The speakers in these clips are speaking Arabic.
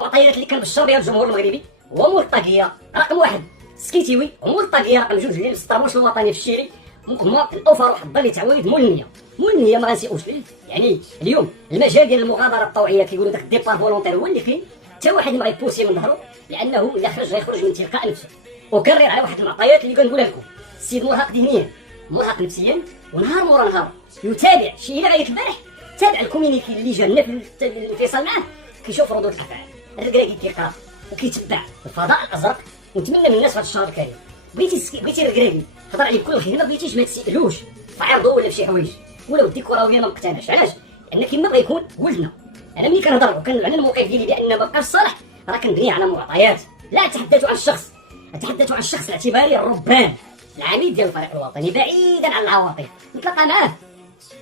المعطيات اللي كنبشر بها الجمهور المغربي هو مول الطاقيه رقم 1 سكيتيوي، ومول الطاقيه رقم 2 ديال السطاموش الوطني في الشيري، هما الاوفر واحد الضل تعويض مول النيه. مول النيه ما غنسيئوش ليه، يعني اليوم المجال ديال المغادره الطوعيه كيقولوا داك الديبار فولونتير هو اللي كاين، حتى واحد ما غيبوسي من ظهره لانه الا خرج غيخرج من تلقاء نفسه. وكرر على واحد المعطيات اللي كنقولها لكم، السيد مرهق ذهنيا مرهق نفسيا، ونهار مورا نهار يتابع شي لغايه البارح تابع الكومينيكي اللي جا في الانفصال معاه، كيشوف ردود الافعال الركراكي كيقرا وكيتبع الفضاء الازرق. ونتمنى من الناس في هذا الشهر الكريم بغيتي الركراكي هضر عليه بكل خير، ما بغيتيش ما تسالوش في عرضه ولا في شي حوايج ولا الديكوراويه ما مقتنعش. علاش؟ لان كيما بغا يكون ولدنا. انا ملي كنهضر وكنعلن الموقف ديالي بان ما بقاش صالح، راه كنبني على معطيات، لا اتحدث عن الشخص، اتحدث عن الشخص الاعتباري الربان العميد ديال الفريق الوطني بعيدا عن العواطف. نتلاقى معاه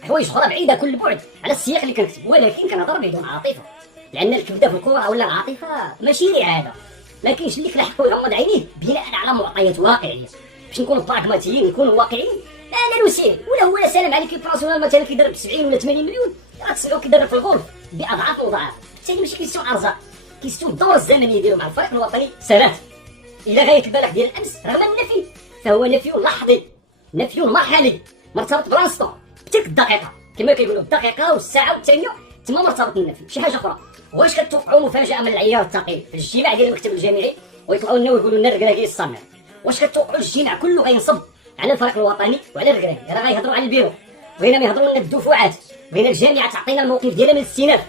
حوايج اخرى بعيده كل بعد على السياق اللي كنكتب، ولكن كنهضر بدون عاطفه، لان الكبده في الكره ولا العاطفه ماشي لي عاده. ما كاينش اللي كيلحق ويغمض عينيه بناء على معطيات واقعيه. باش نكونوا براغماتيين نكونوا واقعيين، لا نسير ولا هو لا سلام عليك. البراسونال مثلا كيدرب 90 ولا 80 مليون، راه تسمعوا كيدرب في الغرف باضعاف وضعاف. بالتالي ماشي كيستوى ارزاق، كيستوى الدور الزمني ديالو مع الفريق الوطني سنوات. الى غايه البالغ ديال الامس رغم النفي فهو نفي لحظي، نفي مرحلي مرتبط براسطو بتلك الدقيقه، كما كيقولوا الدقيقه والساعه والثانيه تما مرتبط النفي. شي حاجه اخرى، واش كتوقعوا مفاجاه من العيار الثقيل في الاجتماع ديال المكتب الجامعي ويطلعوا لنا ويقولوا لنا الركراكي الصنع؟ واش كتوقعوا الاجتماع كله غينصب على الفريق الوطني وعلى الركراكي؟ راه غيهضروا على البيرو، بغينا ما يهضروا لنا الدفعات، بغينا الجامعه تعطينا الموقف ديالها من الاستئناف.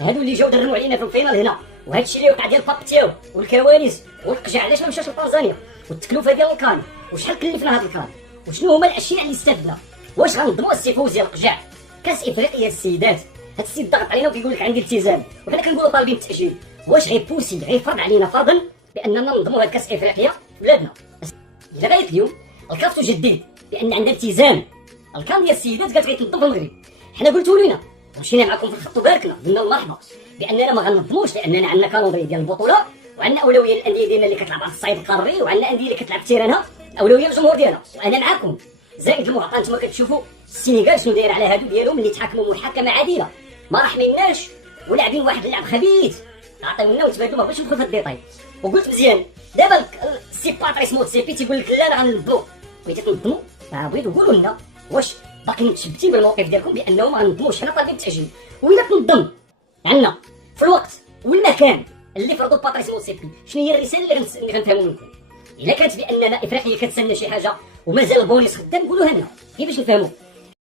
هادو اللي جاو درنوا علينا في الفينال هنا، وهذا الشيء اللي وقع ديال باب تياو والكواليس والقجع، علاش ما مشاش لتنزانيا، والتكلفه ديال الكان وشحال كلفنا هذا الكان، وشنو هما الاشياء اللي استفدنا، واش غنضموا السيفوز ديال القجع كاس افريقيا السيدات. هاد السيد ضغط علينا وكيقول لك عندي التزام، وحنا كنقولوا طالبين التاجيل. واش غيبوسي غيفرض علينا فرضا باننا ننظموا هاد كاس افريقيا في بلادنا؟ لغايه اليوم الكاف تجدد بان عندها التزام. الكان ديال السيدات قالت غيتنظم في المغرب، حنا قلتوا لنا ومشينا معكم في الخط وباركنا قلنا المرحبا باننا ما غنظموش، لاننا عندنا كالندري ديال البطوله، وعندنا اولويه للانديه ديالنا اللي كتلعب على الصعيد القاري، وعندنا انديه اللي كتلعب في تيرانها، الاولويه للجمهور ديالنا وانا معكم. زائد المعطى نتوما كتشوفوا السينيغال شنو داير على هادو ديالهم اللي تحاكموا محاكمه عادله، ما رحميناش ولاعبين واحد اللعب خبيث، عطيونا وتبادلوا. ما بغيتش ندخل في الديتاي وقلت مزيان. دابا السي باتريس موتسيبي تيقول لك لا غنبدلوا، بغيتي تنظموا بغيتو قولوا لنا واش باقي متشبتين بالموقف ديالكم بانه ما غنظموش. حنا طالبين التاجيل، وإلا تنظم عندنا في الوقت والمكان اللي فرضوا باتريس موتسيبي. شنو هي الرساله اللي غنفهموا منكم؟ الا كانت باننا افريقيا كتسنى شي حاجه ومازال البوليس خدام قولوها لنا غير باش نفهموا.